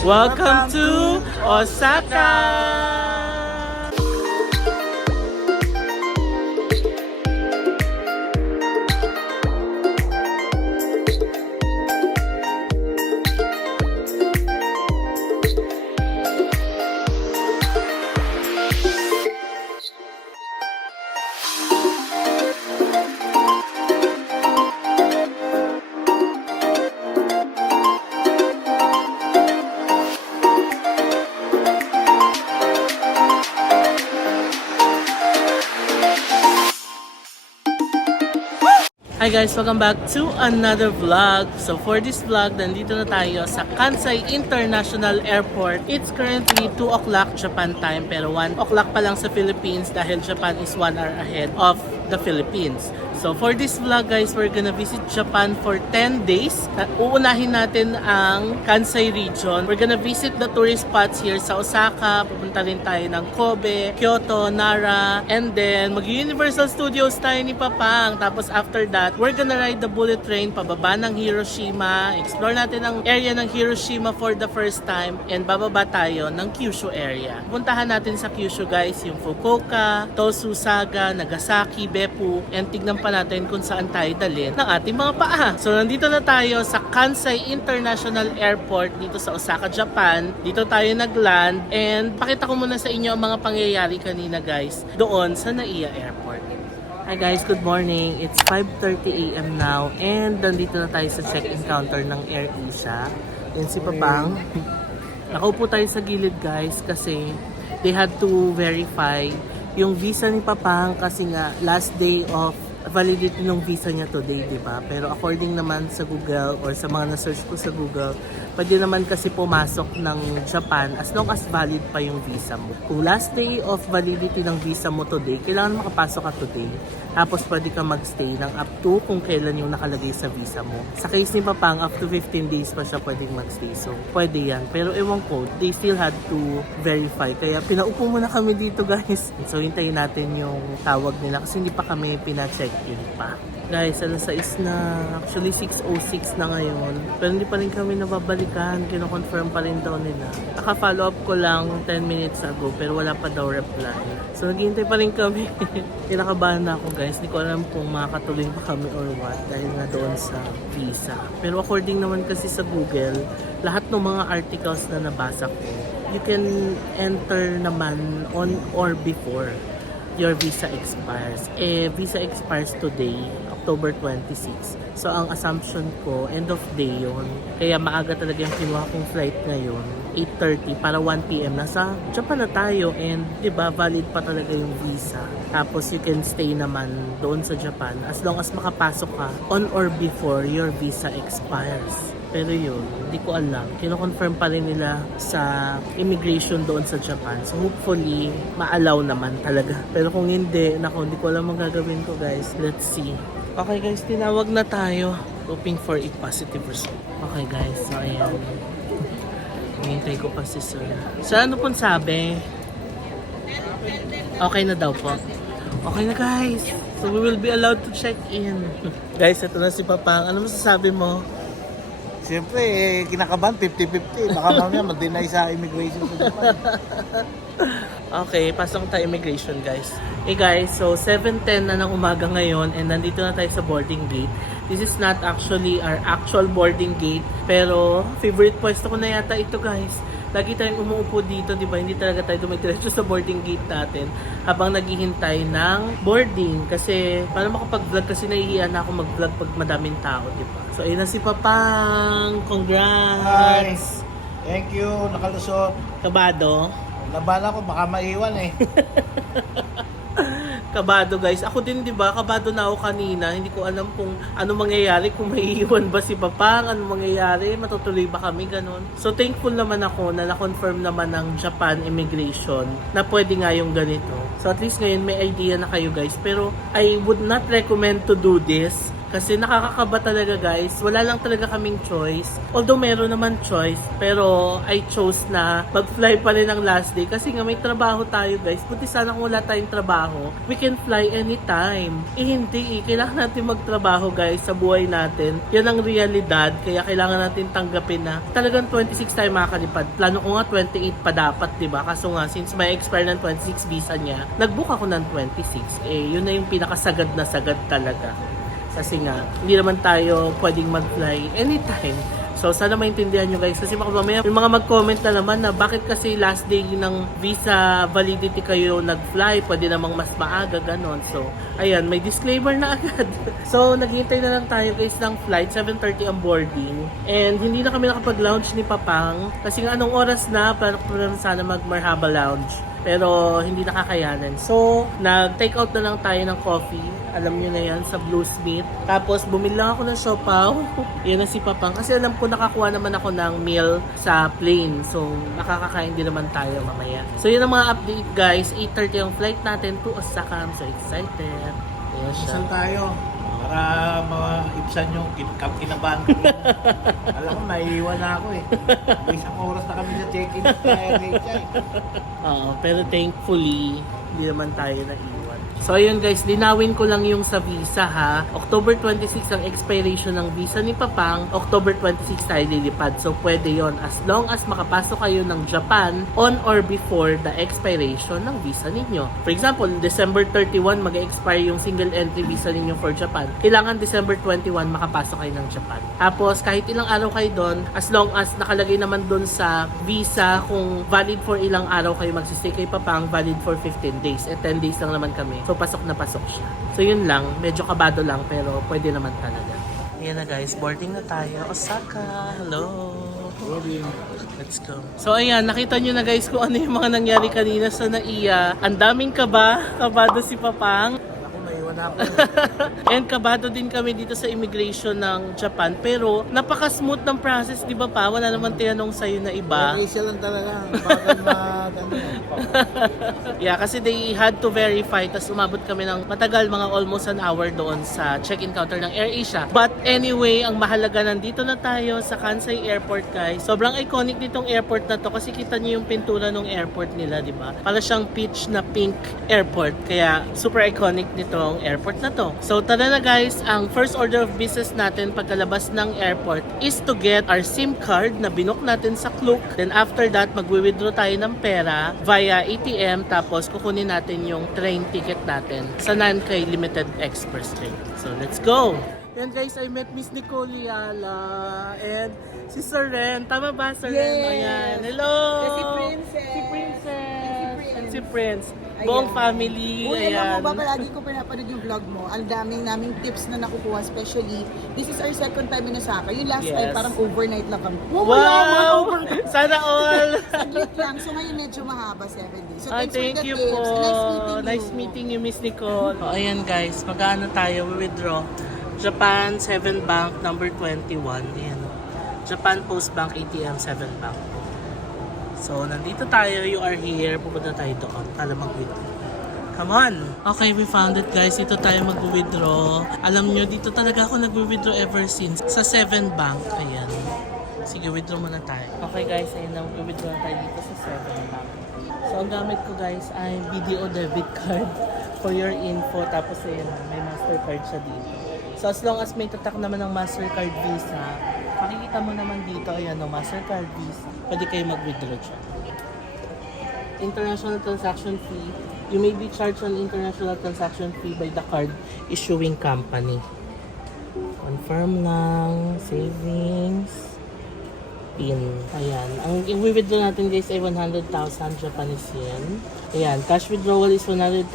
Welcome to Osaka! Hi guys! Welcome back to another vlog. So for this vlog, nandito na tayo sa Kansai International Airport. It's currently 2 o'clock Japan time pero 1 o'clock pa lang sa Philippines dahil Japan is 1 hour ahead of the Philippines. So for this vlog guys, we're gonna visit Japan for 10 days. Uunahin natin ang Kansai region. We're gonna visit the tourist spots here sa Osaka. Pupunta rin tayo ng Kobe, Kyoto, Nara, and then mag-Universal Studios tayo ni Papang. Tapos after that, we're gonna ride the bullet train pababa ng Hiroshima. Explore natin ang area ng Hiroshima for the first time and bababa tayo ng Kyushu area. Puntahan natin sa Kyushu guys, yung Fukuoka, Tosu, Saga, Nagasaki, Beppu, and tignan pa natin kung saan tayo dalhin ng ating mga paa. So nandito na tayo sa Kansai International Airport dito sa Osaka, Japan. Dito tayo nagland and pakita ko muna sa inyo ang mga pangyayari kanina guys doon sa Naiya Airport. Hi guys, good morning. It's 5:30 AM now and nandito na tayo sa check-in counter ng AirAsia. Yan si Papang. Nakaupo tayo sa gilid guys kasi they had to verify yung visa ni Papang kasi nga last day of validity ng visa niya today, di ba? Pero according naman sa Google or sa mga na-search ko sa Google, pwede naman kasi pumasok ng Japan as long as valid pa yung visa mo. Kung last day of validity ng visa mo today, kailangan makapasok ka today. Tapos pwede ka magstay ng up to kung kailan yung nakalagay sa visa mo. Sa case ni Papang, up to 15 days pa siya pwedeng magstay. So, pwede yan. Pero ewan ko, they still had to verify. Kaya pinaupo muna kami dito guys. So, hintayin natin yung tawag nila kasi hindi pa kami pina-check-in pa. Guys, alas 6 na. Actually, 6:06 na ngayon. Pero hindi pa rin kami nababalikan. Kino-confirm pa rin daw nila. Naka-follow up ko lang 10 minutes ago pero wala pa daw reply. So, naghihintay pa rin kami. Kinakabahan na ako guys. Hindi ko alam kung makakatuloy pa kami or what dahil nga doon sa visa. Pero according naman kasi sa Google, lahat ng mga articles na nabasa ko, you can enter naman on or before your visa expires. Visa expires today, October 26. So, ang assumption ko, end of day yun. Kaya maaga talaga yung kinuha kong flight ngayon. 8:30 para 1 PM nasa Japan na tayo and 'di ba valid pa talaga yung visa. Tapos you can stay naman doon sa Japan as long as makapasok ka on or before your visa expires. Pero yun, hindi ko alam. Kino-confirm pa rin nila sa immigration doon sa Japan. So hopefully, ma-allow naman talaga. Pero kung hindi, hindi ko alam ang gagawin ko guys. Let's see. Okay guys, tinawag na tayo. Hoping for a positive result. Okay guys, so ayan. Hintay ko pa si sir. So ano pong sabi? Okay na daw po. Okay na guys. So we will be allowed to check in. Guys, ito na si Papang. Ano masasabi mo? Siyempre, kinakabahan 50-50. Baka mamaya mag-deny sa immigration sa Japan. Okay, pasok tayo immigration guys. Hey guys, so 7:10 na ng umaga ngayon and nandito na tayo sa boarding gate. This is not actually our actual boarding gate, pero favorite pwesto ko na yata ito guys. Lagi tayong umuupo dito, di ba? Hindi talaga tayo dumidiretso sa boarding gate natin habang naghihintay ng boarding. Kasi, para makapag-vlog kasi nahihiya na ako mag-vlog pag madaming tao, di ba? So, ayun na si Papang. Congrats! Hi! Thank you, nakalusot. Kabado? Laban ako, baka maiwan eh. Kabado guys. Ako din, di ba? Kabado na ako kanina. Hindi ko alam kung ano mangyayari, kung maiiwan ba si Papang, ano mangyayari, matutuloy ba kami, ganun. So thankful naman ako na na-confirm naman ng Japan Immigration na pwede nga yung ganito. So at least ngayon may idea na kayo guys. Pero I would not recommend to do this Kasi nakakakaba talaga guys. Wala lang talaga kaming choice. Although meron naman choice, pero I chose na mag-fly pa rin ang last day. Kasi nga may trabaho tayo guys. Buti sana kung wala tayong trabaho, we can fly anytime. Hindi eh. Kailangan natin magtrabaho guys sa buhay natin. Yan ang realidad. Kaya kailangan natin tanggapin na talagang 26 tayo makakalipad. Plano ko nga 28 pa dapat, diba? Kaso nga, since may expire ng 26 visa niya, nag-book ako ng 26. Eh, yun na yung pinakasagad na sagad talaga. Kasi nga, hindi naman tayo pwedeng mag-fly anytime. So, sana maintindihan nyo guys. Kasi baka mamaya, yung mga mag-comment na naman na bakit kasi last day ng visa validity kayo nag-fly, pwede namang mas maaga, ganon. So, ayan, may disclaimer na agad. So, naghihintay na lang tayo guys ng flight, 7:30 ang boarding. And hindi na kami nakapag-lounge ni Papang. Kasi nga anong oras na, para sana mag-Marhaba Lounge. Pero hindi nakakayanan. So, nag-take out na lang tayo ng coffee. Alam nyo na yan, sa Blue Smith. Tapos, bumili lang ako ng siopaw. Yan na si Papang. Kasi alam ko nakakuha naman ako ng meal sa plane. So, nakakakain din naman tayo mamaya. So, yun ang mga update guys. 8:30 ang flight natin to Osaka. I'm so excited. Ayan siya. Saan tayo? Para maibsan yung kinabahan ko. Alam ko, naiiwan na ako eh. May isang oras na kami sa check-in. Kaya eh. Oo, pero thankfully, hindi naman tayo naiwan. So ayun guys, linawin ko lang yung sa visa ha. October 26 ang expiration ng visa ni Papang. October 26 tayo lilipad. So pwede yon as long as makapasok kayo ng Japan on or before the expiration ng visa ninyo. For example, December 31 mag-expire yung single entry visa ninyo for Japan. Kailangan December 21 makapasok kayo ng Japan. Tapos kahit ilang araw kayo doon, as long as nakalagay naman doon sa visa kung valid for ilang araw kayo magsistay kay Papang, valid for 15 days. 10 days lang naman kami. So, pasok na pasok siya. So, yun lang. Medyo kabado lang, pero pwede naman talaga. Ayan na guys, boarding na tayo. Osaka, hello! Let's go. So, ayan, nakita nyo na guys kung ano yung mga nangyari kanina sa NAIA. Ang daming kabado si Papang. Ako, naiwan na ako. And kabado din kami dito sa immigration ng Japan. Pero, napaka-smooth ng process, di ba pa? Wala naman tinanong sa'yo na iba. Isa lang talaga. Bakit Yeah, kasi they had to verify. Tapos umabot kami ng matagal, mga almost an hour doon sa check-in counter ng AirAsia. But anyway, ang mahalaga, nandito na tayo sa Kansai Airport guys. Sobrang iconic nitong airport na to kasi kita niyo yung pintura ng airport nila, di ba? Para siyang peach na pink airport. Kaya super iconic nitong airport na to. So tara na guys, ang first order of business natin pagkalabas ng airport is to get our SIM card na binook natin sa Klook. Then after that, mag-withdraw tayo ng pera via ATM, tapos kukunin natin yung train ticket natin sa Nankei Limited Express train. So let's go! And guys, I met Miss Nicole Liala and si Sir Ren. Tama ba, Sir Ren? Ayan. Hello! Si Princess. Si Princess. And si Prince. Ayan. Buong family. Uy, alam Ayan. mo ba, palagi ko pinapanood yung vlog mo. Ang daming naming tips na nakukuha, especially, this is our second time in Osaka. Yung last Yes. time, parang overnight lang kami. Wow! Sana all! Saglit lang. So ngayon medyo mahaba, 7 days. So Ay, thanks thank for you the tips. po. Nice meeting you. Miss Nicole. So, ayan guys, mag-ano tayo, withdraw. Japan 7 Bank number 21. Ayan. Japan Post Bank ATM 7 Bank. So, nandito tayo. You are here. Pupunta tayo doon para mag-withdraw. Come on! Okay, we found it guys. Dito tayo mag-withdraw. Alam nyo, dito talaga ako nag-withdraw ever since. Sa 7 Bank. Ayan. Sige, withdraw muna tayo. Okay guys, ayun na. Mag-withdraw tayo dito sa 7 Bank. So, ang gamit ko guys ay BDO debit card for your info. Tapos ayun, may MasterCard siya dito. So, as long as may tatak naman ng MasterCard Visa, makikita mo naman dito, ayan o, MasterCard Visa. Pwede kayo mag-withdraw siya. International transaction fee. You may be charged on international transaction fee by the card issuing company. Confirm lang. Savings. PIN. Ayan. Ang i-withdraw natin guys ay 100,000 Japanese yen. Ayan. Cash withdrawal is 100,000.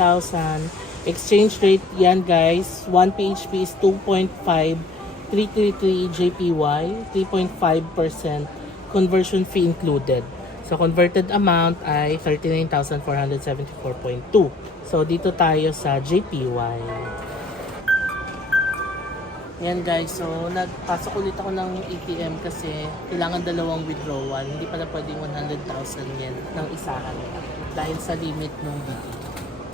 Exchange rate yan guys. 1 PHP is 2.5333 JPY. 3.5% conversion fee included. So, converted amount ay 39,474.2. So, dito tayo sa JPY. Yan guys, so nagpasok ulit ako ng ATM kasi kailangan dalawang withdrawal. Hindi pala pwedeng 100,000 yen ng isahan dahil sa limit ng BDO.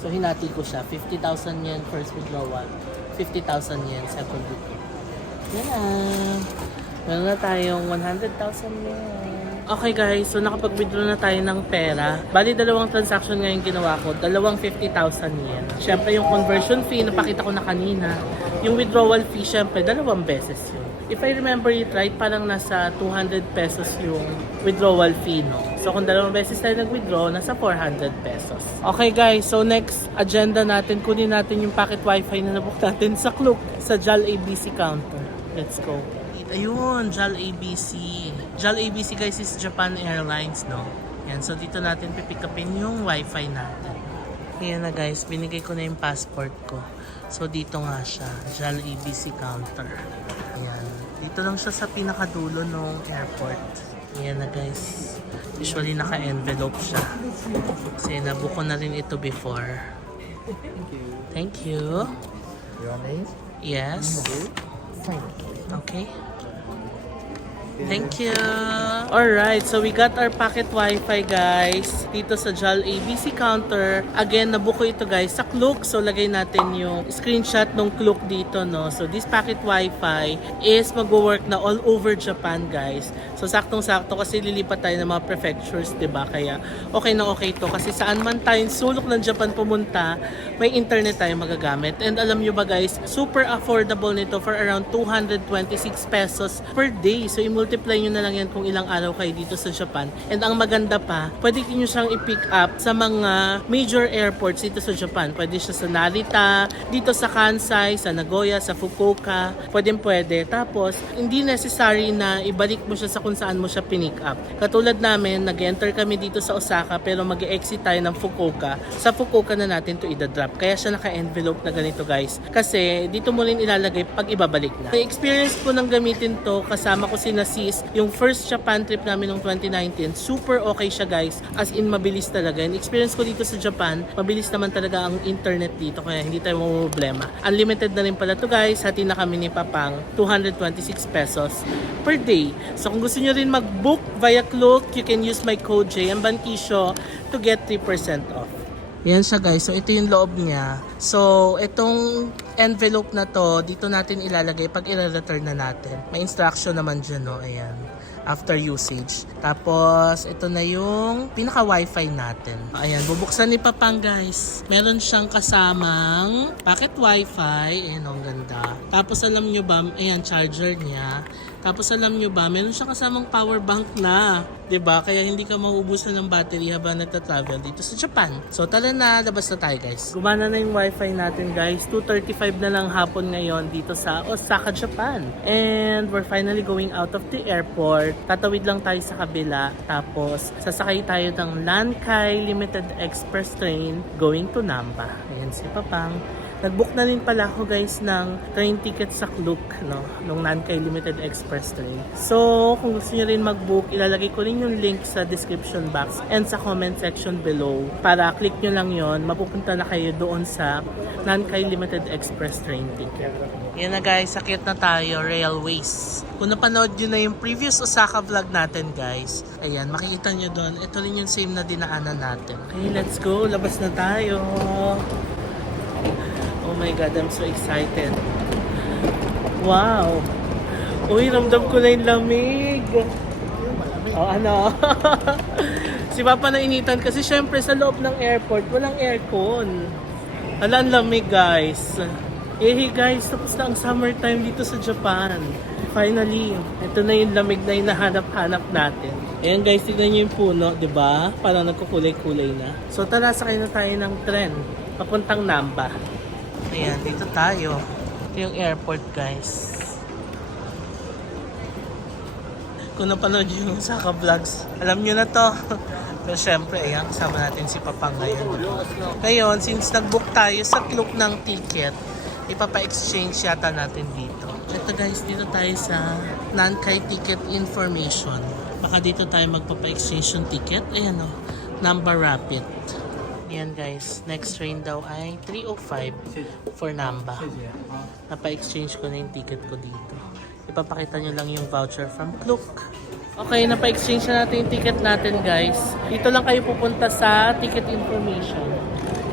So, hinati ko siya. 50,000 yen first withdrawal, 50,000 yen second withdrawal. Yan na. Meron na tayong 100,000 yen. Okay guys, so nakapag-withdraw na tayo ng pera. Bali, dalawang transaction ngayon ginawa ko. Dalawang 50,000 yen. Siyempre yung conversion fee, napakita ko na kanina. Yung withdrawal fee, siyempre, dalawang beses yun. If I remember it right, parang nasa 200 pesos yung withdrawal fee, no? So kung dalawang beses tayo nag-withdraw, nasa 400 pesos. Okay guys, so next agenda natin, kunin natin yung packet wifi na nabook natin sa Klook, sa JAL ABC counter. Let's go. Ayun, JAL ABC. JAL ABC guys is Japan Airlines, no? Yan, so dito natin pipick upin yung wifi natin. Ayan na guys, binigay ko na yung passport ko. So dito nga siya, JAL ABC counter. Ayan, dito lang siya sa pinakadulo ng airport. Ayan na guys, usually naka-envelope siya. Kasi nabook ko na rin ito before. Thank you. Your name? Yes. Okay. Thank you. Alright, so we got our packet wifi guys dito sa JAL ABC counter. Again, nabook ko ito guys sa Klook. So lagay natin yung screenshot ng Klook dito, no. So this packet wifi is magwo-work na all over Japan guys. So saktong-sakto kasi lilipat tayo ng mga prefectures, 'di ba? Kaya okay na okay to kasi saan man tayong sulok ng Japan pumunta, may internet tayo magagamit. And alam nyo ba guys, super affordable nito for around 226 pesos per day. So multiply nyo na lang yan kung ilang araw kayo dito sa Japan. And ang maganda pa, pwede nyo siyang i-pick up sa mga major airports dito sa Japan. Pwede siya sa Narita, dito sa Kansai, sa Nagoya, sa Fukuoka. Pwede. Tapos, hindi necessary na ibalik mo siya sa kung saan mo siya pinick up. Katulad namin, nag-enter kami dito sa Osaka pero mag-exit tayo ng Fukuoka. Sa Fukuoka na natin to i-drop. Kaya siya naka-envelope na ganito guys. Kasi dito mo rin ilalagay pag ibabalik na. Experience ko nang gamitin to kasama ko si Sis, yung first Japan trip namin noong 2019, super okay siya guys. As in, mabilis talaga. And experience ko dito sa Japan, mabilis naman talaga ang internet dito. Kaya hindi tayo problema. Unlimited na rin pala to guys. Hati na kami ni Papang 226 pesos per day. So kung gusto nyo rin mag-book via Klook, you can use my code JMBankisyo to get 3% off. Yan siya guys. So ito yung loob niya. So itong envelope na to, dito natin ilalagay pag i-return na natin. May instruction naman dyan, no? Ayan. After usage. Tapos ito na yung pinaka wifi natin. Ayan, bubuksan ni Papang guys. Meron siyang kasamang packet wifi. Ayan, ang ganda. Tapos alam nyo ba, ayan, charger niya. Tapos alam nyo ba, meron siyang kasamang power bank na. 'Di ba? Kaya hindi ka mauubusan ng battery habang nagta-travel dito sa Japan. So tara na, labas na tayo guys. Gumana na yung wifi natin guys. 2:35 na lang hapon ngayon dito sa Osaka, Japan. And we're finally going out of the airport. Tatawid lang tayo sa kabila. Tapos sasakay tayo ng Lankai Limited Express train going to Namba. Ayan si Papang. Nag-book na rin pala ako guys ng train ticket sa Klook, no? Nung Nankai Limited Express train. So, kung gusto nyo rin mag-book, ilalagay ko rin yung link sa description box and sa comment section below. Para click nyo lang yon, mapupunta na kayo doon sa Nankai Limited Express train ticket. Yan na guys, sakit na tayo, railways. Kung napanood nyo na yung previous Osaka vlog natin guys, ayan, makikita nyo doon. Ito rin yung same na dinaanan natin. Okay, let's go. Labas na tayo. Oh my God, I'm so excited. Wow! Uy, ramdam ko na yung lamig. Oh, ano? Si Papa nainitan kasi syempre sa loob ng airport, walang aircon. Ang lamig guys. Hey guys, tapos na ang summertime dito sa Japan. Finally, ito na yung lamig na hinahanap-hanap natin. Ayan guys, tignan nyo yung puno, di ba? Parang nagkukulay-kulay na. So tara, sakay na tayo ng tren. Papuntang Namba. Ayan, dito tayo. Ito yung airport, guys. Kung napanood yung Osaka vlogs, alam nyo na to. Pero syempre, ayan, kasama natin si Papang ngayon. Ngayon, since nag-book tayo sa Klook ng ticket, ipapa-exchange yata natin dito. Ito guys, dito tayo sa Nankai Ticket Information. Baka dito tayo magpapa-exchange yung ticket. Ayan o, Namba Rapid. Ayan guys, next train daw ay 3:05 for Namba. Napa-exchange ko na yung ticket ko dito. Ipapakita nyo lang yung voucher from Klook. Okay, napa-exchange na natin yung ticket natin guys. Dito lang kayo pupunta sa ticket information.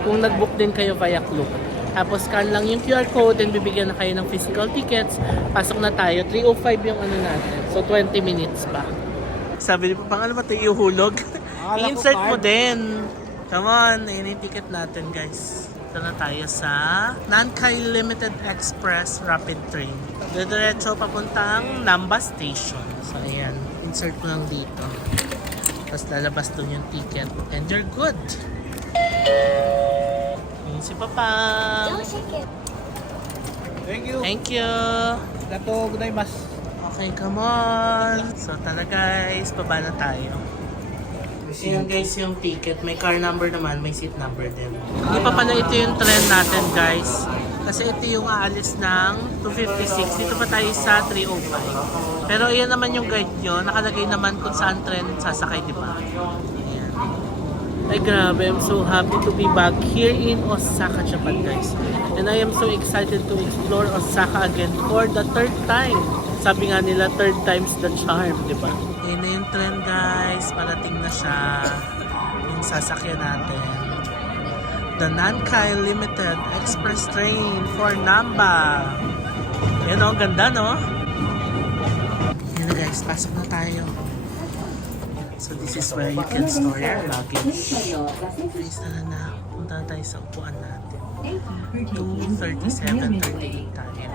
Kung nag-book din kayo via Klook. Tapos scan lang yung QR code and bibigyan na kayo ng physical tickets. Pasok na tayo. 3:05 yung ano natin. So 20 minutes pa. Sabi ni Papang, ano ba ito iuhulog? I-insert mo din. Come on, ayun yung ticket natin guys. Ito na tayo sa Nankai Limited Express Rapid Train. Diretso papuntang Namba Station. So ayan, insert ko lang dito. Tapos lalabas doon yung ticket. And you're good. Ayun si Papang. Thank you. Thank you. Gato, gozaimasu. Okay, come on. So tara guys, baba na tayo. Ayan guys yung ticket. May car number naman, may seat number din. Hindi pa pala ito yung train natin guys. Kasi ito yung aalis ng 2:56. Dito pa tayo sa 3:05. Pero ayan naman yung guide nyo. Nakalagay naman kung saan train sasakay, di ba? Ayan. Ay grabe, I'm so happy to be back here in Osaka, Japan guys. And I am so excited to explore Osaka again for the third time. Sabi nga nila, third time's the charm, di ba? Ayan na yung train guys. Parating na siya. Yung sasakyan natin. The Nankai Limited Express Train for Namba. Ayan o, ganda no? Ayan na guys, pasok na tayo. So this is where you can store your luggage. Guys, tara na. Punta tayo sa upuan natin. 2:37:38 tayo.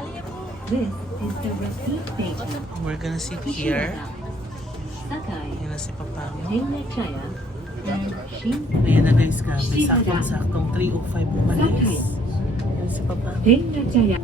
This is the repeat station. We're gonna sit here. Sakai, Ayan na si Papang. Tenachaya, and Shinkai. Ayan na guys, grabe. Saktong 3:05 umalis. Ayan si Papang. Tenachaya.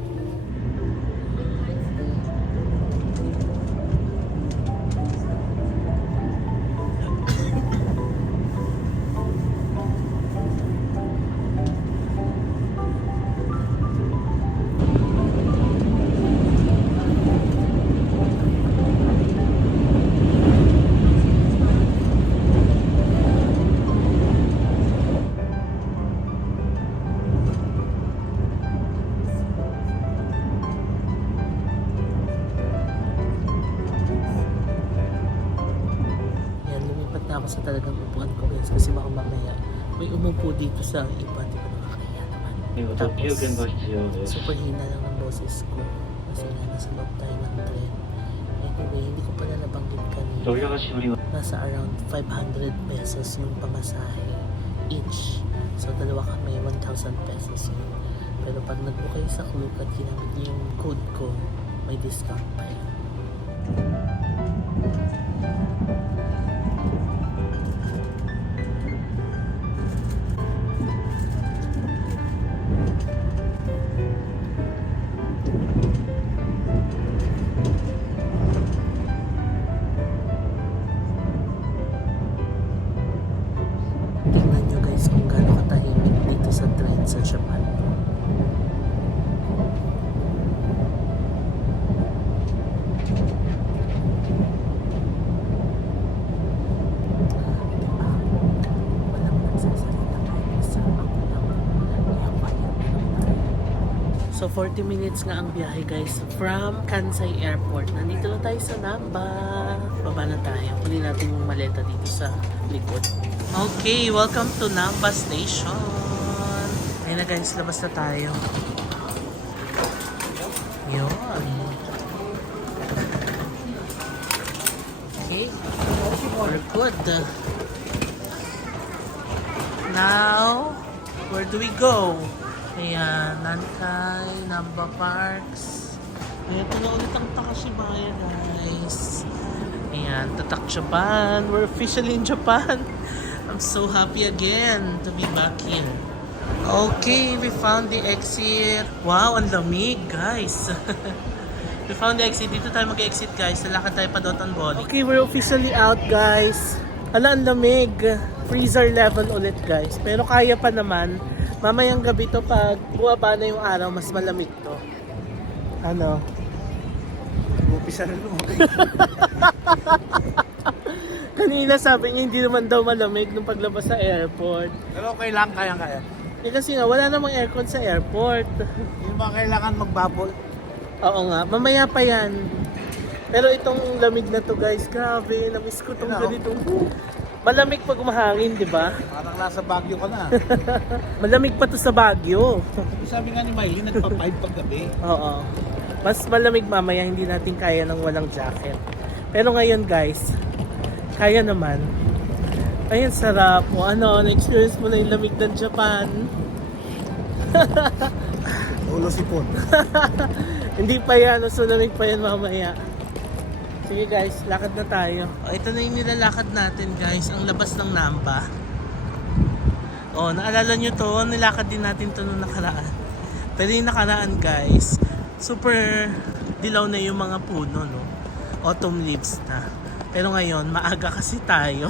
Ayan, lumipat na ako sa talagang upuan ko guys. Kasi baka mamaya may umupo dito sa iba. Di ba nakakaya naman? Tapos, super hina lang ang boses ko. Kasi nga nasa loob tayo ng train. Anyway, hindi ko pala nabanggit kanina. Nasa around 500 pesos yung pamasahe each. So, dalawa kami, 1,000 pesos yun. Pero pag nag-book kayo sa Klook at ginamit niyo yung code ko, may discount pa yun. Tingnan nyo guys kung gaano katahimik dito sa train sa Japan. Walang nagsasalita kahit isa ako lang. Kaya quiet lang tayo. So 40 minutes nga ang biyahe guys from Kansai Airport. Nandito na tayo sa Namba. Baba na tayo. Kunin natin yung maleta dito sa likod. Okay, welcome to Namba Station. Ayun na guys, labas na tayo. Yun. Okay, we're good. Now, where do we go? Ayan, Nankai, Namba Parks. Ayan, ito na ulit ang Takashibaya guys. Ayan, Tatak Japan. We're officially in Japan. I'm so happy again to be back here. Okay, we found the exit. Wow, ang lamig, guys. We found the exit. Dito tayo mag-exit, guys. Lalakad tayo pa Doton Boli. Okay, we're officially out, guys. Ala, ang lamig. Freezer level ulit, guys. Pero kaya pa naman. Mamayang gabi to, pag buwaba na yung araw, mas malamig to. Ano? Umupisa na lumabay. Kanina sabi niya hindi naman daw malamig nung paglabas sa airport. Pero okay lang, kaya-kaya. Eh kasi nga, wala namang aircon sa airport. Yung ba kailangan magbubble? Oo nga, mamaya pa yan. Pero itong lamig na to guys, grabe, namiss ko tong Hello. ganitong Malamig pag umahangin, di ba? Parang nasa Baguio ka na. Malamig pa to sa Baguio. Sabi nga ni Miley, nagpa-5 paggabi. Oo. Mas malamig mamaya, hindi natin kaya ng walang jacket. Pero ngayon guys, kaya naman. Ayun, sarap. O ano, na-experience mo na yung lamig ng Japan. Ulo sipon. Hindi pa yan, susunod pa yan mamaya. Sige guys, lakad na tayo. O, ito na yung nilalakad natin guys, ang labas ng Namba. O, naalala nyo to, nilakad din natin to nung nakaraan. Pero yung nakaraan guys, super dilaw na yung mga puno, no? Autumn leaves na. Pero ngayon, maaga kasi tayo.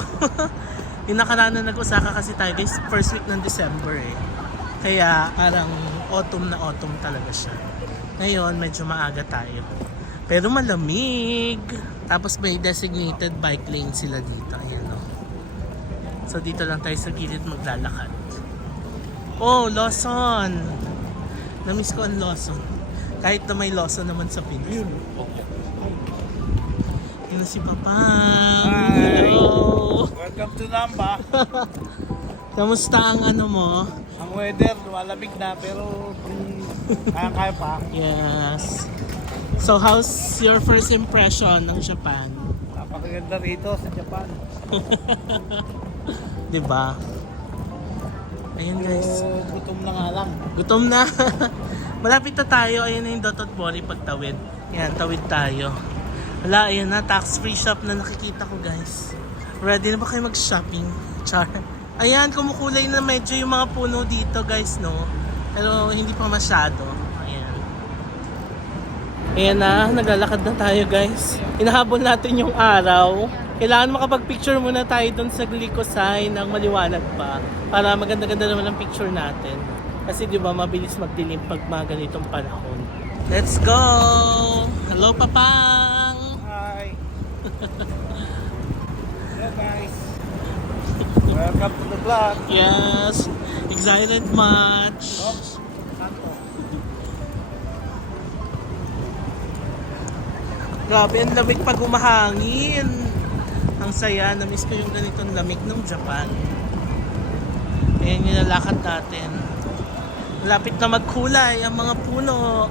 Yung nakaraan na nag-Osaka kasi tayo guys, first week ng December eh. Kaya parang autumn na autumn talaga siya. Ngayon, medyo maaga tayo. Pero malamig. Tapos may designated bike lane sila dito. Ayan o. So dito lang tayo sa gilid maglalakad. Oh, Lawson! Namiss ko ang Lawson. Kahit na may Lawson naman sa Pinas. Yun na si Papa. Hi! Hello! Welcome to Namba. Kamusta ang ano mo? Ang weather, malamig na pero kaya pa. Yes. So how's your first impression ng Japan? Napakaganda rito sa Japan. Diba? Ayun guys. So, gutom na nga lang. Gutom na. Malapit na tayo. Ayun na yung Dotonbori pagtawid. Yan, tawid tayo. Wala, ayun na. Tax-free shop na nakikita ko guys. Ready na ba kayo mag-shopping? Char. Ayan, kumukulay na medyo yung mga puno dito guys, no? Pero hindi pa masyado. Ayan. Ayan na, naglalakad na tayo guys. Inahabol natin yung araw. Kailangan makapag-picture muna tayo dun sa Glycosine ng maliwanag pa. Para maganda-ganda naman ang picture natin. Kasi di ba mabilis magdilim pag mga ganitong panahon. Let's go! Hello, Papang! Hi! Hello guys! Welcome to the vlog! Yes! Excited much! Santo! Grabe, ang lamig pag umahangin. Ang saya, na-miss ko yung ganitong lamig ng Japan. Ayan yung lalakad natin. Malapit na magkulay ang mga puno.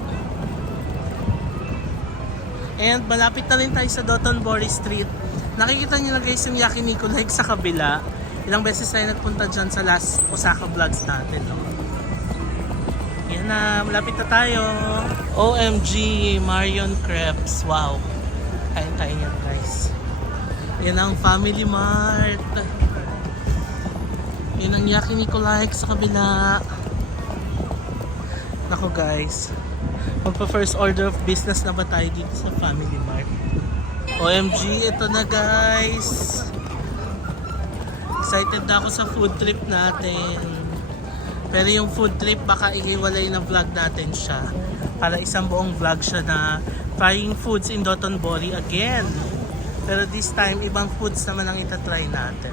And malapit na rin tayo sa Dotonbori Street. Nakikita niyo na guys yung Yakiniku like sa kabila. Ilang beses tayo nagpunta dyan sa last Osaka vlogs natin. No? Yan na, malapit na tayo. OMG, Marion Crepes. Wow. Kain tayo yan guys. Yan ang Family Mart. Yan ang Yakiniku like sa kabila. Nako guys. Magpa-first order of business na ba tayo dito sa Family Mart? OMG, ito na guys. Excited na ako sa food trip natin. Pero yung food trip baka ihiwalay na vlog natin siya. Para isang buong vlog siya na trying foods in Dotonbori again. Pero this time, ibang foods naman ang itatry natin.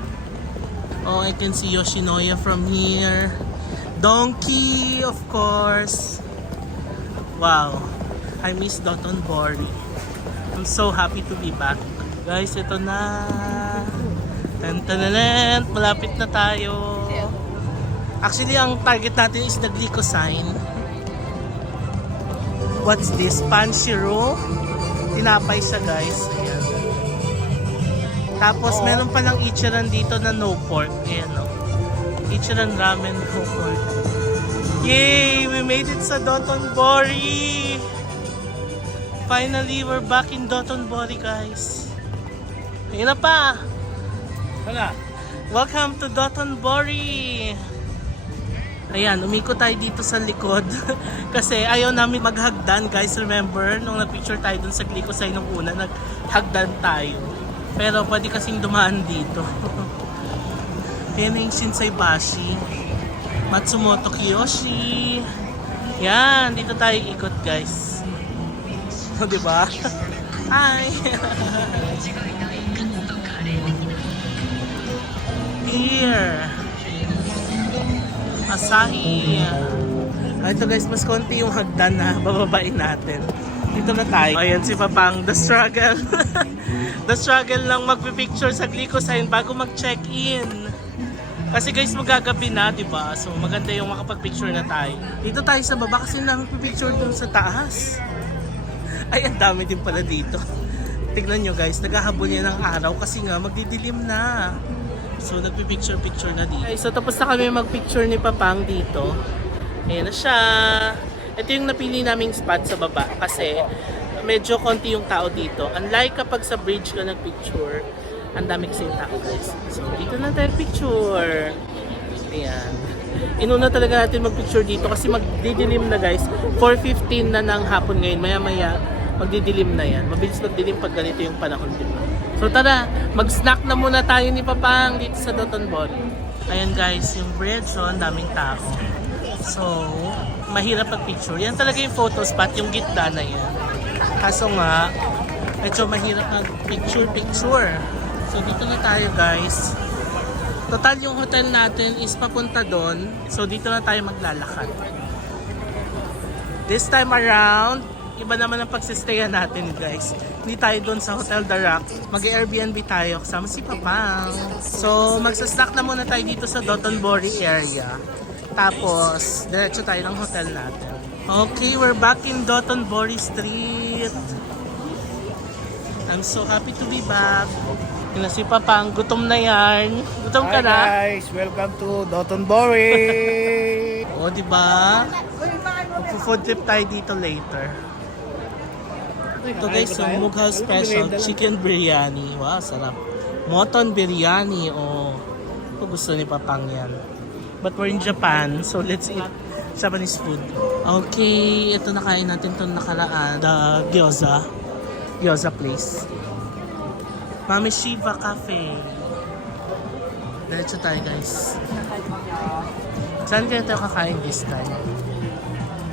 Oh, I can see Yoshinoya from here. Donkey, of course. Wow, I miss Dotonbori. I'm so happy to be back. Guys, ito na. Tantananant, malapit na tayo. Actually, ang target natin is the Glycosine. What's this? Panshiro? Tinapay siya guys. Ayan. Tapos meron palang Ichiran dito na no pork. Ayan o. Ichiran ramen no pork. Yay! We made it sa Dotonbori! Finally, we're back in Dotonbori guys. Ayun na pa! Wala! Welcome to Dotonbori! Ayan, umikot tayo dito sa likod. Kasi ayaw namin maghagdan guys. Remember, nung nag-picture tayo dun sa Glycosine nung una, naghagdan tayo. Pero pwede kasing dumaan dito. Ayan yung Shinsaibashi. Matsumoto Kiyoshi. Yan, dito tayo ikot guys. O, diba? Hi! Here. Asahi. Ito guys, mas konti yung hagdan na bababain natin. Dito na tayo. Ayan si Papang, the struggle. The struggle lang magpipicture sa Glico sign bago mag-check-in. Kasi guys, magagabi na, di ba? So maganda yung makapag-picture na tayo. Dito tayo sa baba kasi nang-picture dun sa taas. Ay, ang dami din pala dito. Tignan nyo guys, naghahabol yan ng araw kasi nga magdidilim na. So nagpipicture-picture na dito. Okay, so tapos na kami mag-picture ni Papang dito. Ayan na siya. Ito yung napili naming spot sa baba kasi medyo konti yung tao dito. Unlike kapag sa bridge ka nag-picture, ang dami kasi yung tao guys. So dito na tayo picture. Ayan. Inuna talaga natin mag-picture dito kasi magdidilim na guys. 4:15 na ng hapon ngayon. Maya-maya magdidilim na yan. Mabilis magdilim pag ganito yung panahon, diba? So tara, mag-snack na muna tayo ni Papang dito sa Dotonbori. Ayan guys, yung bridge, so ang daming tao. So, mahirap mag-picture. Yan talaga yung photo spot, yung gitna na yan. Kaso nga, medyo mahirap mag-picture. So dito na tayo guys. Total yung hotel natin is papunta doon. So dito na tayo maglalakad. This time around, iba naman ang pagsistayan natin guys. Hindi tayo doon sa Hotel Darak. Mag-Airbnb tayo kasama si Papang. So magsasnack na muna tayo dito sa Dotonbori area. Tapos diretso tayo ng hotel natin. Okay, we're back in Dotonbori Street. I'm so happy to be back. Yun na si Papang, gutom na yan. Gutom ka na? Hi guys, welcome to Dotonbori. O, diba? Magpo-food trip tayo dito later. Ito guys, so Mughal Special Chicken Biryani. Wow, sarap. Moton Biryani. Oh, ito gusto ni Papang yan. But we're in Japan, so let's eat Japanese food. Okay, ito nakain natin itong nakaraan. The gyoza. Gyoza place. Mami Shiva Cafe. Diretso tayo guys. Saan kaya tayo kakain this time?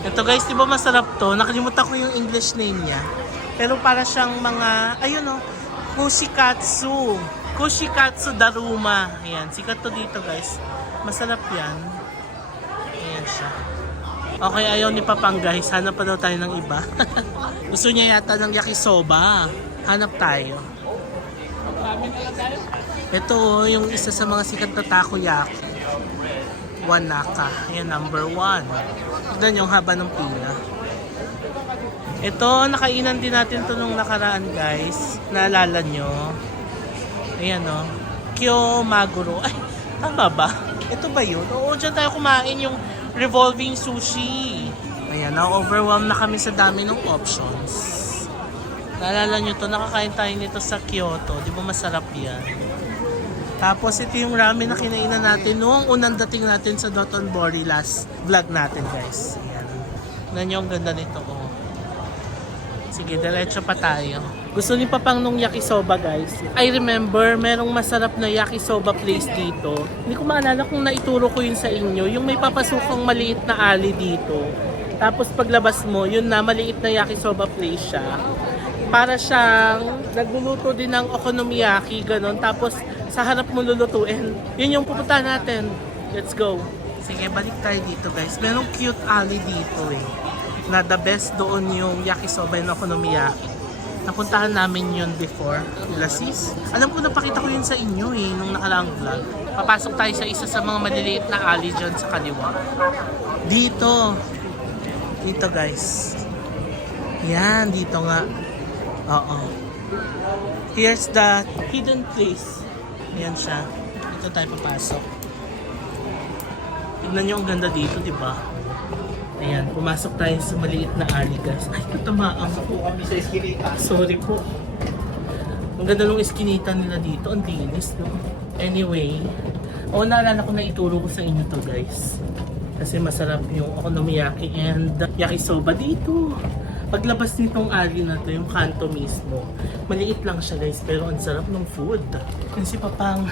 Ito guys, di ba masarap to? Nakalimutan ko yung English name niya. Pero para siyang mga, ayun o, kushikatsu. Kushikatsu Daruma. Ayan, sikat to dito guys. Masarap yan. Ayan siya. Okay, ayaw ni Papang guys. Hanap pa daw tayo ng iba. Gusto niya yata ng yakisoba. Hanap tayo. Ito yung isa sa mga sikat na takoyaki. Wanaka. Ayan, number 1. Tignan yung haba ng pila. Ito, nakainan din natin to nung nakaraan guys. Naalala nyo? Ayan o. Kyo Maguro. Ay, tama ba? Ito ba yun? Oo, dyan tayo kumain yung revolving sushi. Ayan, na-overwhelm na kami sa dami ng options. Naalala nyo to, nakakain tayo nito sa Kyoto. Di ba masarap yan? Tapos ito yung ramen na kinainan natin noong unang dating natin sa Dotonbori last vlog natin guys. Ayan. Tignan nyo, ang ganda nito oh. Sige, diretso pa tayo. Gusto ni Papang nung yakisoba guys. I remember, merong masarap na yakisoba place dito. Hindi ko maalala kung naituro ko yun sa inyo. Yung may papasukang maliit na alley dito. Tapos paglabas mo, yun na, maliit na yakisoba place siya. Para siyang nagluluto din ng okonomiyaki, ganon. Tapos sa harap mo lulutuin. Yun yung pupuntahan natin. Let's go. Sige, balik tayo dito guys. Merong cute alley dito eh. Na the best doon yung yakisoba and okonomiyaki. Napuntahan namin yun before. Lasis. Alam ko napakita ko yun sa inyo eh, nung nakalaang vlog. Papasok tayo sa isa sa mga maliliit na alley dyan sa kaliwa. Dito. Dito guys. Yan, dito nga. Oo. Here's the hidden place. Ayan siya. Dito tayo papasok. Tignan nyo ang ganda dito, di ba? Ayan, pumasok tayo sa maliit na alley guys. Ay, katamaan po kami sa eskinita. Sorry po. Ang ganda ng eskinita nila dito. Ang dinis, no? Anyway, naalala ko na ituro ko sa inyo to guys. Kasi masarap yung okonomiyaki and yakisoba dito. Paglabas nitong alley na to, yung kanto mismo, maliit lang siya guys, pero ang sarap ng food. Yan si Papang.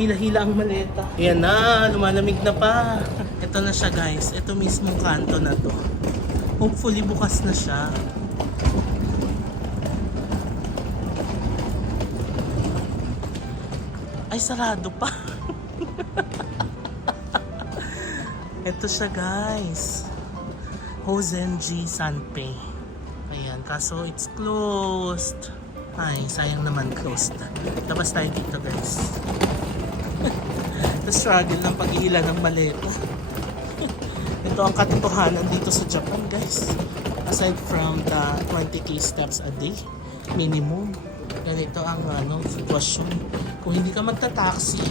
Hila-hila ang maleta. Yan na, lumalamig na pa. Ito na siya guys. Ito mismong kanto na to. Hopefully bukas na siya. Ay, sarado pa. Ito siya guys. Hozenji Sanpei. Ayan. Kaso it's closed. Ay, sayang naman closed. Labas tayo dito guys. The struggle ng paghihila ng maleta. Ito ang katotohanan dito sa Japan guys. Aside from the 20k steps a day, minimum. Ganito ang sitwasyon. Kung hindi ka magta-taxi,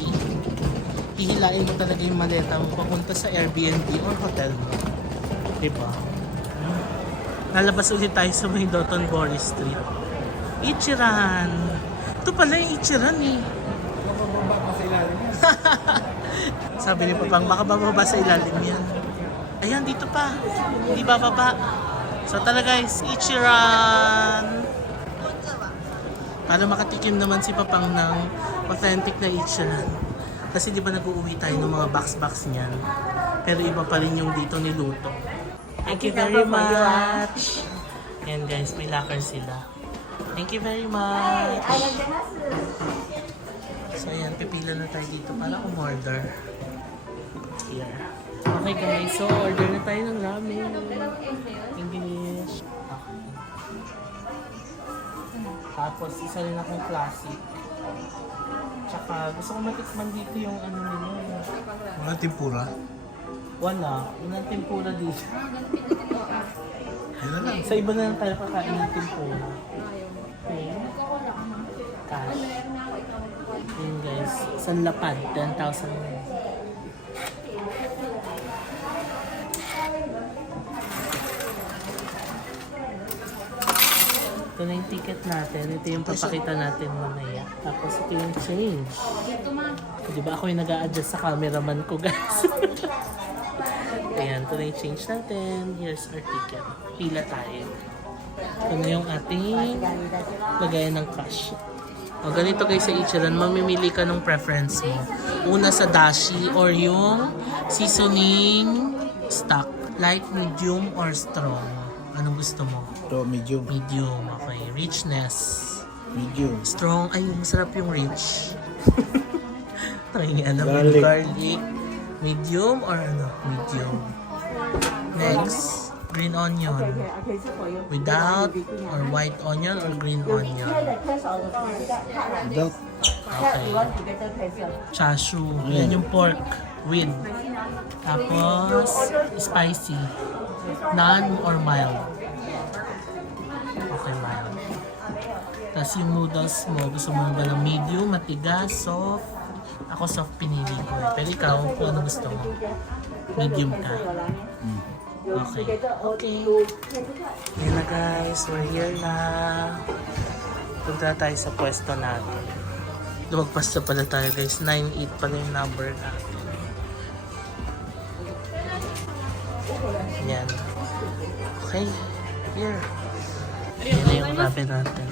hihilain mo talaga yung maleta mo papunta sa Airbnb or hotel mo. Diba? Lalabas ulit tayo sa may Dotonbori Street. Ichiran! Ito pala yung Ichiran eh. Mabababa pa sa ilalim yan. Sabi ni Papang, baka bababa sa ilalim yan. Ayan, dito pa. Hindi bababa. So tara guys, Ichiran! Para makatikim naman si Papang ng authentic na Ichiran. Kasi di ba nag-uuwi tayo ng mga box-box niyan. Pero iba pa rin yung dito niluto. Thank you very much! Ayan guys, may locker sila. Thank you very much! So ayan, pipila na tayo dito para umorder. Here. Okay guys, so order na tayo ng ramen. English. Okay. Tapos isa rin akong classic. Tsaka gusto ko matikman dito yung nila. Mga tempura. Wala. Walang tempura dito. Yan na lang. Sa iba na lang tayo kakain ng tempura. Okay. Cash. Yun guys. Isang lapad. 10,000. Ito na yung ticket natin. Ito yung papakita natin mamaya. Tapos ito yung change. Diba ako yung nag-a-adjust sa cameraman ko guys. Ayan, ito na yung change natin. Here's our ticket. Pila tayo. Ito na yung ating lagayan ng cash. O ganito guys sa Ichiran, mamimili ka ng preference mo. Una sa dashi or yung seasoning stock. Light, medium, or strong. Anong gusto mo? Ito, medium. Medium, okay. Richness. Medium. Strong, ay masarap yung rich. Tangin, Garlic. garlic. Medium or Medium. Next, green onion. Without or white onion or green onion. Without. Okay. Chashu. Yan yung pork. With. Tapos, spicy. None or mild. Okay, mild. Tapos yung noodles mo, gusto mo ba ng medium, matigas, soft? Ako soft pinili ko eh. Pero ikaw, kung ano gusto mo. Medium ka. Okay. Okay. Yan na guys, we're here na. Punta tayo sa pwesto natin. Lumagpas na pala tayo guys. 9-8 pala yung number natin. Yan. Okay. Here. Yan na yung ramen natin.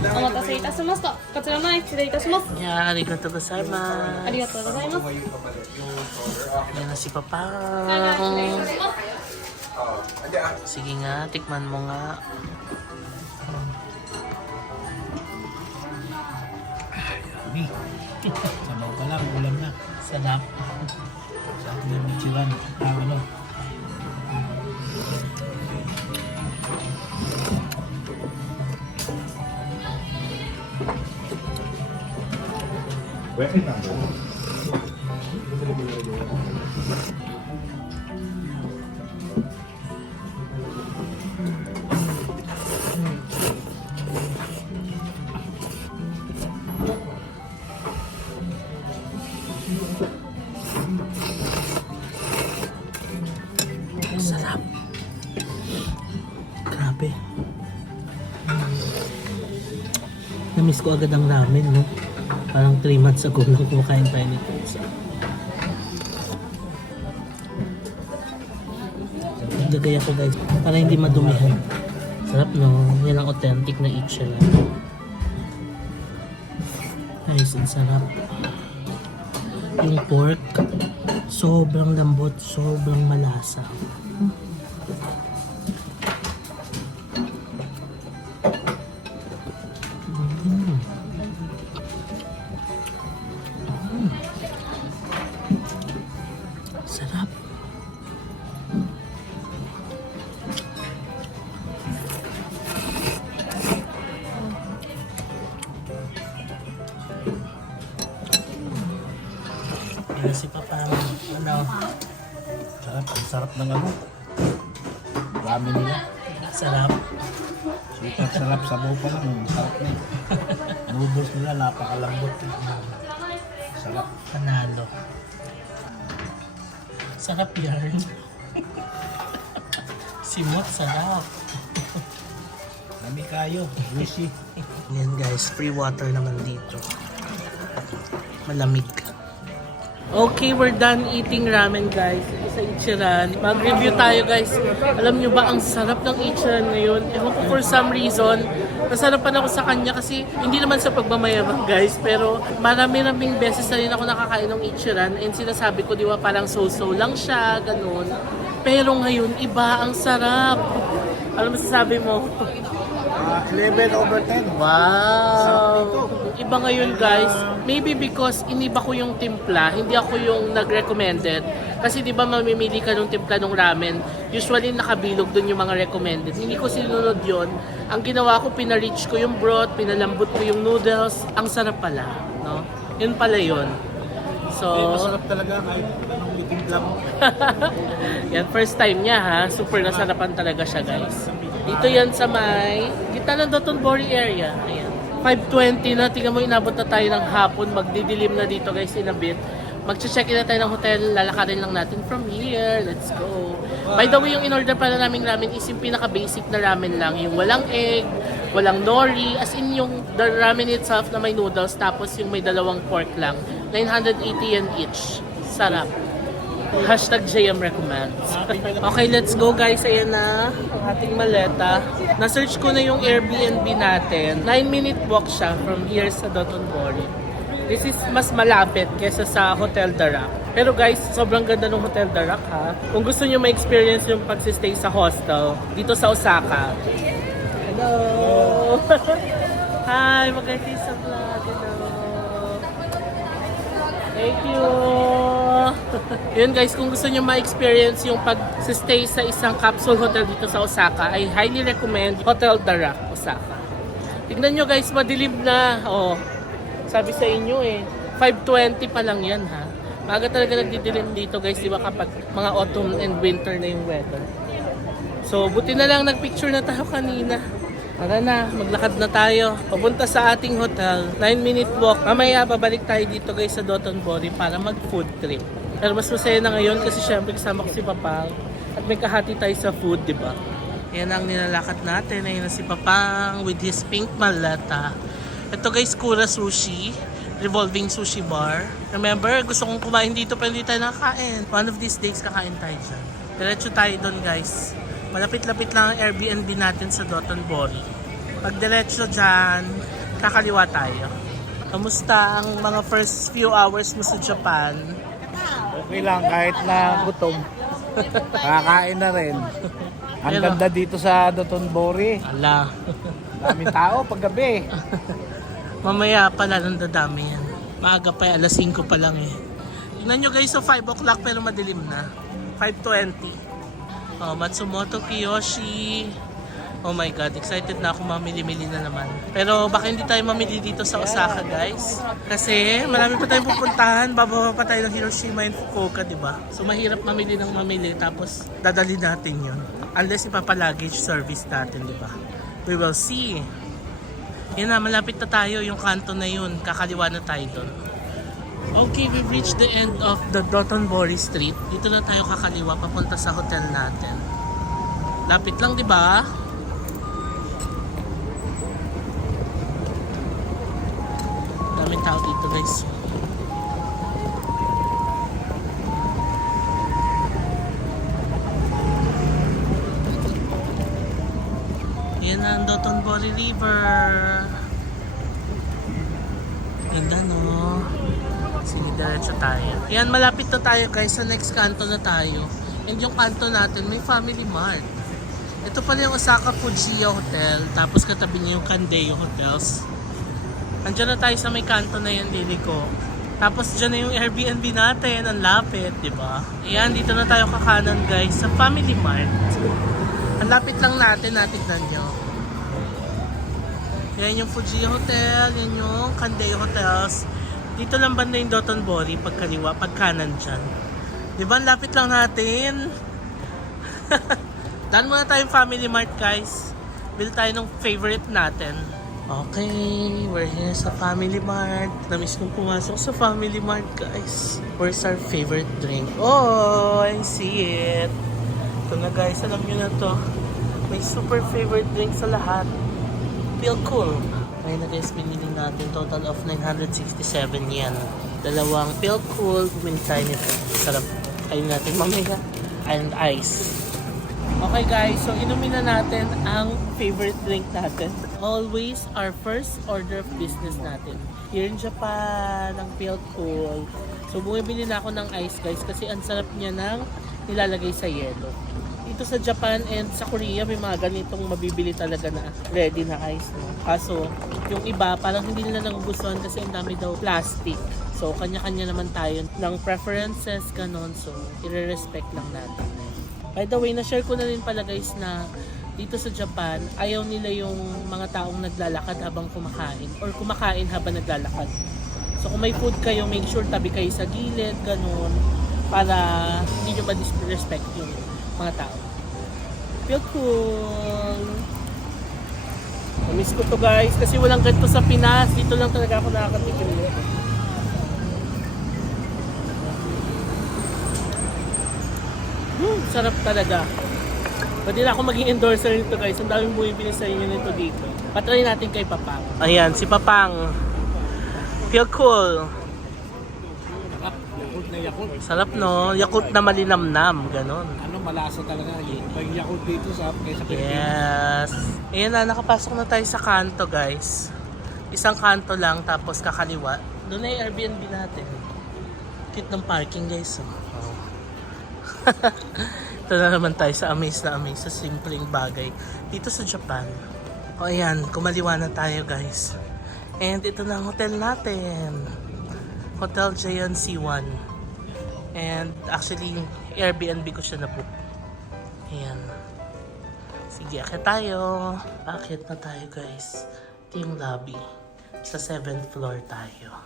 お待たせいたしました。こちら前失礼いたします。 Yeah, arigatou gozaimasu. ありがとうございます。 Yan na si Papa. 失礼いたします。 Sige nga, tikman mo nga. Yummy. Sabaw pa lang, ulam na. Sarap. Sabi ng Ichiran. Ano? Sarap. Grabe. Namiss ko agad ang ramen, no? Parang 3 months ago lang kumakain tayo nito. Lagay ako guys, para hindi madumihan. Sarap, no? Yan ang authentic na Ichiran. Guys, ang sarap. Yung pork, sobrang lambot, sobrang malasa. Sarap. Yan si Papa. Ano? Sarap, ang sarap ng ano. Ramen nila. Sarap. Super sarap sa buo pa lang. Sarap na eh. Noodles nila napakalambot. Sarap. Panalo. Sarap yarn. Simot, sarap. Nami kayo. Wishy. Yan guys, free water naman dito. Malamig. Okay, we're done eating ramen guys. Sa Ichiran. Mag-review tayo guys. Alam nyo ba, ang sarap ng Ichiran ngayon. Ewan ko for some reason, nasarapan ako sa kanya kasi hindi naman sa pagmamayabang guys. Pero marami-raming beses na rin ako nakakain ng Ichiran. And sinasabi ko, di ba, parang so-so lang siya, ganun. Pero ngayon, iba, ang sarap. Ano masasabi mo? 11/10. Wow! Iba ngayon guys, maybe because iniba ko yung timpla, hindi ako yung nag-recommended. Kasi di ba mamimili ka ng timpla ng ramen, usually nakabilog dun yung mga recommended. Hindi ko sinunod yon. Ang ginawa ko, pinarich ko yung broth, pinalambot ko yung noodles. Ang sarap pala, no? Yun pala yun. So, Masarap talaga kahit anong itimpla mo. yan, first time niya ha. Super nasarapan talaga siya guys. Dito yan sa may gitna ng Dotonbori area. Ayan. 5:20 na. Tingnan mo, inabot na tayo ng hapon. Magdidilim na dito guys in a bit. Magche-check-in na tayo ng hotel. Lalakarin lang natin from here. Let's go. By the way, yung in-order pala naming ramen is yung pinaka-basic na ramen lang. Yung walang egg, walang nori. As in yung the ramen itself na may noodles. Tapos yung may dalawang pork lang. 980 yen each. Sarap. Hashtag JM recommends. Okay, let's go guys. Ayan na ang ating maleta. Na-search ko na yung Airbnb natin. 9-minute walk siya from here sa Dotonbori. This is mas malapit kesa sa Hotel Darak. Pero guys, sobrang ganda ng Hotel Darak ha. Kung gusto nyo ma-experience yung pagsistay sa hostel dito sa Osaka. Hello! Hi! Mag-artist sa vlog. Hello! Thank you! Yun guys, kung gusto nyo ma-experience yung pag-stay sa isang capsule hotel dito sa Osaka, I highly recommend Hotel Darak, Osaka. Tignan nyo guys, madilim na. Oh, sabi sa inyo eh, 5:20 pa lang yan ha. Maaga talaga nagdidilim dito guys, di ba, kapag mga autumn and winter na yung weather. So, buti na lang nagpicture na tayo kanina. Tara na, maglakad na tayo. Papunta sa ating hotel. 9-minute walk. Mamaya, babalik tayo dito guys sa Dotonbori para mag-food trip. Pero mas masaya na ngayon kasi syempre kasama ko si Papang. At may kahati tayo sa food, di ba? Yan ang nilalakad natin. Ayun na si Papang with his pink maleta. Ito guys, Kura Sushi. Revolving sushi bar. Remember, gusto kong kumain dito pero hindi tayo nakakain. One of these days, kakain tayo dyan. Diretso tayo doon guys. Malapit-lapit lang ang Airbnb natin sa Dotonbori. Pag diretso dyan, kakaliwa tayo. Kamusta ang mga first few hours mo sa Japan? Okay lang kahit na gutom. Kakain na rin. Ang Pero- ganda dito sa Dotonbori. Ala. Daming tao paggabi. Mamaya pala nang dadami yan. Maaga pa, alas 5 pa lang eh. Tignan nyo guys, so 5 o'clock pero madilim na. 5:20. Oh, Matsumoto Kiyoshi. Oh my God, excited na ako mamili-mili na naman. Pero baka hindi tayo mamili dito sa Osaka guys. Kasi marami pa tayong pupuntahan. Bababa pa tayo ng Hiroshima and Fukuoka, di ba? So mahirap mamili ng mamili tapos dadali natin yun. Unless ipapalagage service natin, di ba? We will see. Yan na, malapit na tayo. Yung kanto na yun. Kakaliwa na tayo doon. Okay, we've reached the end of the Dotonbori Street. Dito na tayo kakaliwa papunta sa hotel natin. Lapit lang, di ba? Daming tao dito, guys. Yan ang Dotonbori River. Ganda, no? Sige, diretso tayo. Yan, malapit na tayo guys. Sa next kanto na tayo. And yung kanto natin, may Family Mart. Ito pala yung Osaka Fujiya Hotel. Tapos katabi niya yung Kandeyo Hotels. Andiyan na tayo sa may kanto na yan, dili ko. Tapos dyan na yung Airbnb natin. Ang lapit, di ba? Ayan, dito na tayo kakanan guys. Sa Family Mart. Ang lapit lang natin, natignan nyo. Yan yung Fujiya Hotel. Yan yung Kandeyo Hotels. Dito lang banda yung Dotonbori, pagkaliwa, pagkanan dyan. Di ba, ang lapit lang natin? Daan muna tayong Family Mart, guys. Bili tayo ng favorite natin. Okay, we're here sa Family Mart. Namiss kong pumasok sa Family Mart, guys. Where's our favorite drink? Oh, I see it. Ito na, guys, alam nyo na to. May super favorite drink sa lahat. Feel cool. Ngayon na, guys, binili natin total of 967 yen. Dalawang Feel Cool. Bumili tayo nito. Sarap. Kain natin mamaya. And ice. Okay, guys, so inumin na natin ang favorite drink natin. Always our first order of business natin. Here in Japan, ang Feel Cool. So bumibili na ako ng ice, guys, kasi ang sarap niya ng nilalagay sa yelo. Dito sa Japan and sa Korea, may mga ganitong mabibili talaga na ready na ice. No? Kaso, yung iba, parang hindi nila nagugustuhan kasi ang dami daw plastic. So, kanya-kanya naman tayo ng preferences, ganon. So, i-respect lang natin. By the way, na-share ko na rin pala, guys, na dito sa Japan, ayaw nila yung mga taong naglalakad habang kumakain or kumakain habang naglalakad. So, kung may food kayo, make sure tabi kayo sa gilid, ganon, para hindi nyo ma-disrespect yung mga tao. Feel cool! Namiss ko to, guys, kasi walang ganito sa Pinas. Dito lang talaga ako nakakatikim nito. Sarap talaga. Pwede na ako maging endorser nito, guys. Ang daming bumibili sa inyo nito dito. Patry natin kay Papang. Ayan, si Papang. Feel cool. Yakult na Yakult. Sarap, no? Yakult na malinamnam. Ganon. Ano, malasa talaga. Yung Yakult dito sa kaysa Pilipinas. Yes. Ayan na, nakapasok na tayo sa kanto, guys. Isang kanto lang, tapos kakaliwa. Doon na yung Airbnb natin. Cute ng parking, guys. Oh. Ito na naman tayo sa amaze na amaze sa simpleng bagay dito sa Japan. O ayan, kumaliwa na tayo, guys. And ito na ang hotel natin. Hotel Jayan C1. And actually, Airbnb ko siya na-book. Ayan. Sige, akit tayo. Akit na tayo, guys. Ito yung lobby. Sa 7th floor tayo.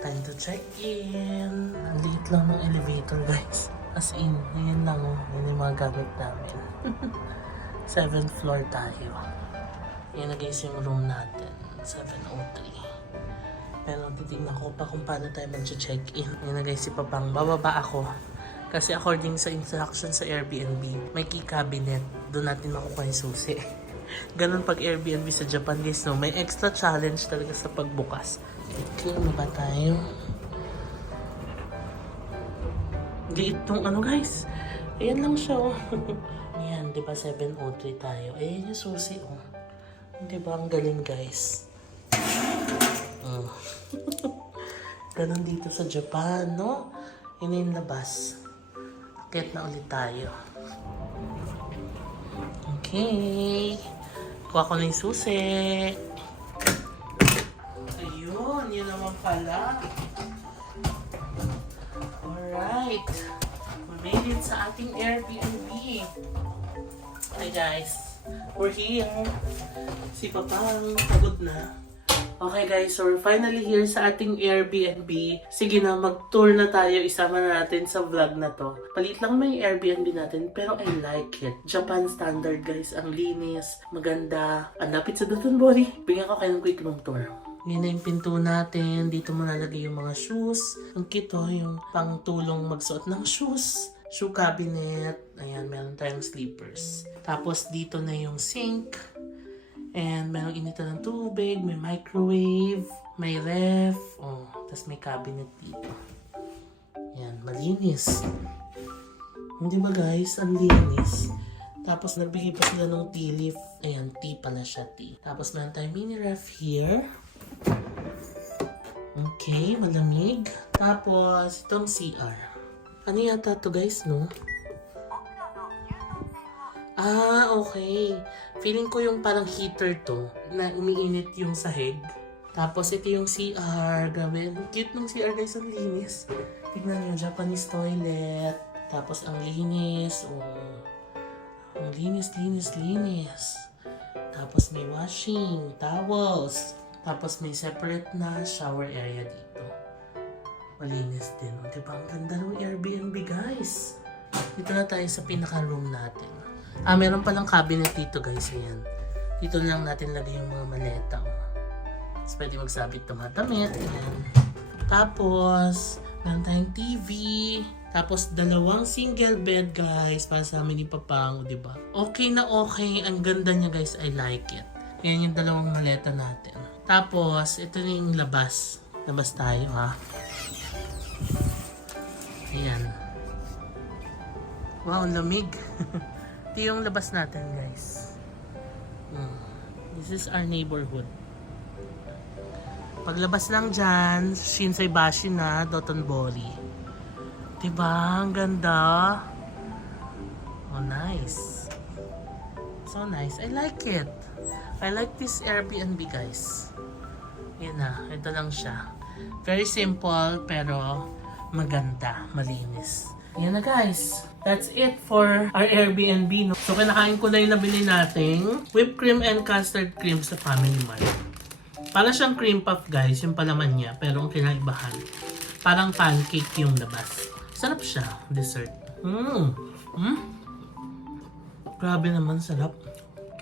Time to check in. Ang liit lang ng elevator, guys. As in, yun lang, oh. Yun yung mga gamit namin. 7th floor tayo. Yan na, guys, yung room natin. 703. Pero titignan ko pa kung paano tayo mag-check-in. Yan na, guys, si Papang. Bababa ako. Kasi according sa instructions sa Airbnb, may key cabinet. Doon natin makukuha yung susi. Ganun pag Airbnb sa Japan, guys, no? May extra challenge talaga sa pagbukas. Okay, ano ba tayo? Liit tong ano, guys. Ayan lang siya, oh. Ayan, di ba 703 tayo? Ayan yung susi, oh. Di ba ang galing, guys? Ganun dito sa Japan, no? Yun na yung labas. Akit na ulit tayo. Okay. Kuha ko na yung susi. Ayun, yun naman pala. Alright. We made it sa ating Airbnb. Hi guys. We're here. Si Papang pagod na. Okay guys, so we're finally here sa ating Airbnb. Sige na, mag-tour na tayo. Isama na natin sa vlog na to. Palit lang may Airbnb natin, pero I like it. Japan standard, guys. Ang linis, maganda. Ang lapit sa Dotonbori. Bigyan ko kayo ng quick room tour. Yan na yung pinto natin. Dito mo nalagay yung mga shoes. Ang cute, oh, yung pang-tulong magsuot ng shoes. Shoe cabinet. Ayan, meron tayong sleepers. Tapos dito na yung sink. And merong initan ng tubig, may microwave, may ref, oh, tapos may cabinet dito. Yan, malinis. Hindi ba guys? Ang linis. Tapos nagbigay pa sila ng tea leaf. Ayan, tea pala siya, tea. Tapos meron tayong mini ref here. Okay, malamig. Tapos itong CR. Ano yata to guys, no? Ah, okay. Feeling ko yung parang heater to, na umiinit yung sahig. Tapos ito yung CR, grabe. Cute ng CR guys, ang linis. Tignan nyo, Japanese toilet. Tapos ang linis, oh. Ang linis. Tapos may washing, towels. Tapos may separate na shower area dito. Malinis din. O, diba? Ang ganda ng Airbnb, guys. Dito na tayo sa pinaka-room natin. Meron palang cabinet dito, guys. Ayan. Dito lang natin lagay yung mga maleta. O. Tapos pwede magsabit ng mga damit. Ayan. Tapos, meron tayong TV. Tapos, 2 single bed, guys. Para sa amin ni Papang, diba? Okay na okay. Ang ganda niya, guys. I like it. Yan yung 2 maleta natin. Tapos, ito na yung labas. Labas tayo, ha? Ayan. Wow, ang lamig. Ito yung labas natin, guys. This is our neighborhood. Paglabas lang dyan, Shinsei Bashi na, Dotonbori. Diba? Ang ganda. Oh, nice. So nice. I like it. I like this Airbnb, guys. Yan na. Ito lang siya. Very simple, pero maganda. Malinis. Yan na, guys. That's it for our Airbnb. No? So, kinakain ko na yung nabili nating whipped cream and custard cream sa Family Mart. Para siyang cream puff, guys. Yung palaman niya. Pero ang kinaibahan, parang pancake yung labas. Sarap siya. Dessert. Grabe naman, sarap.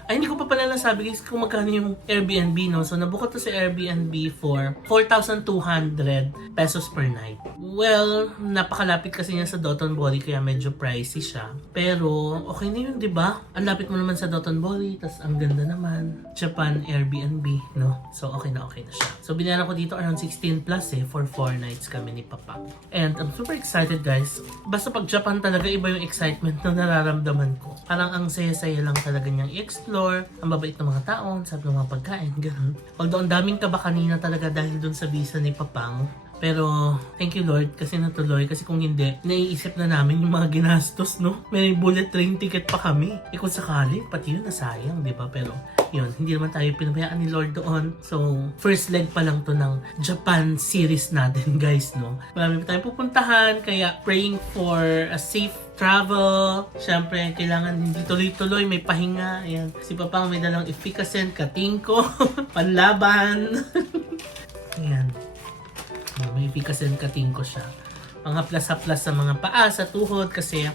Ay, hindi ko pa pala nasabi, guys, kung magkano yung Airbnb, no? So, nabuka to sa Airbnb for 4,200 pesos per night. Well, napakalapit kasi niya sa Dotonbori, kaya medyo pricey siya. Pero, okay na yun, di ba? Ang lapit mo naman sa Dotonbori, tas ang ganda naman. Japan Airbnb, no? So, okay na siya. So, binayaran ko dito around 16 plus for 4 nights kami ni Papa. And I'm super excited, guys. Basta pag Japan talaga, iba yung excitement na nararamdaman ko. Parang ang saya-saya lang talaga niyang i-explore. Ang babait ng mga tao, sabi ng mga pagkain, gano'n. Although, ang daming kaba kanina talaga dahil dun sa visa ni Papang. Pero, thank you Lord kasi natuloy. Kasi kung hindi, naiisip na namin yung mga ginastos, no? May bullet train ticket pa kami. Kung sakali, pati yun nasayang, di ba? Pero, yun, hindi naman tayo pinabayaan ni Lord doon. So, first leg pa lang to ng Japan series natin, guys, no? Marami pa tayong pupuntahan, kaya praying for a safe travel. Siyempre, kailangan hindi tuloy-tuloy, may pahinga. Ayan. Si Papang may dalang efficacy, katingko, panlaban. Ayan. May efficacy katingko siya. Mga haplas-haplas sa mga paa, sa tuhod, kasi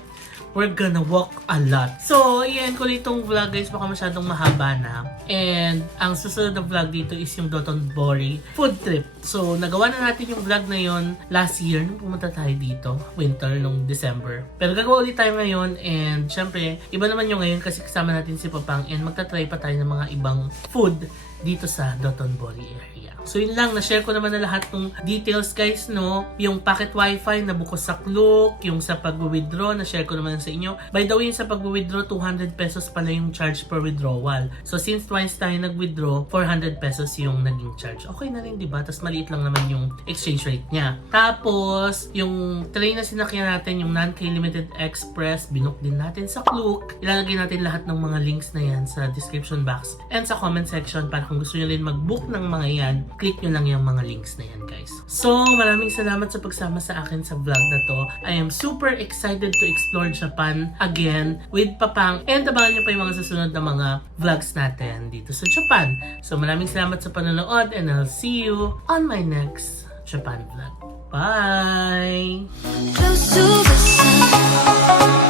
we're gonna walk a lot. So, ayan ko itong vlog, guys. Baka masyadong mahaba na. And, ang susunod na vlog dito is yung Dotonbori food trip. So, nagawa na natin yung vlog na yon last year nung pumunta tayo dito. Winter, nung December. Pero gagawa ulit tayo ngayon. And, syempre, iba naman yung ngayon kasi kasama natin si Papang. And, magta-try pa tayo ng mga ibang food dito sa Dotonbori area. So yun lang, na-share ko naman na lahat ng details, guys, no? Yung pocket wifi na bukos sa Klook, yung sa pag-withdraw, na-share ko naman sa inyo. By the way, yung sa pag-withdraw, 200 pesos pala yung charge per withdrawal. So since twice tayo nag-withdraw, 400 pesos yung naging charge. Okay na rin, diba? Tapos maliit lang naman yung exchange rate niya. Tapos, yung train na sinakyan natin, yung non-K Limited Express, binook din natin sa Klook. Ilalagay natin lahat ng mga links na yan sa description box and sa comment section para kung gusto nyo rin mag-book ng mga yan, click nyo lang yung mga links na yan, guys. So, maraming salamat sa pagsama sa akin sa vlog na to. I am super excited to explore Japan again with Papang. And abangan nyo pa yung mga susunod na mga vlogs natin dito sa Japan. So, maraming salamat sa panonood and I'll see you on my next Japan vlog. Bye! Close to the sun.